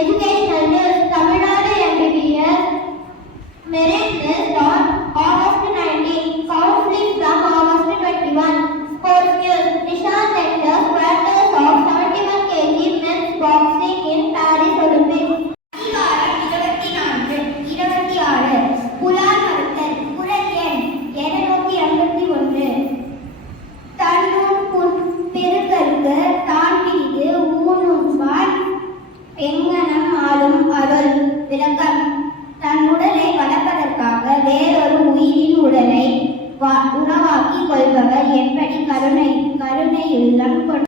Educational news. Tamil Nadu MBBS merit list on August 19. Counseling from August 21. Sports news. Nishant enters quarters of 71 kg men's boxing in Paris Olympics. அதிகாரம் 26. புலால் மறுத்தல். குறள் எண் 281. தன்னூன் பெருக்கற்கு தான் பிரிது ஊனும்பால் எங்கனம் ஆளும் அருள். விளக்கம்: தன் உடலை வளர்ப்பதற்காக வேறொரு உயிரின் உடலை உணவாக்கி கொள்பவர் எப்படி கருணையுள்ளம் கொண்ட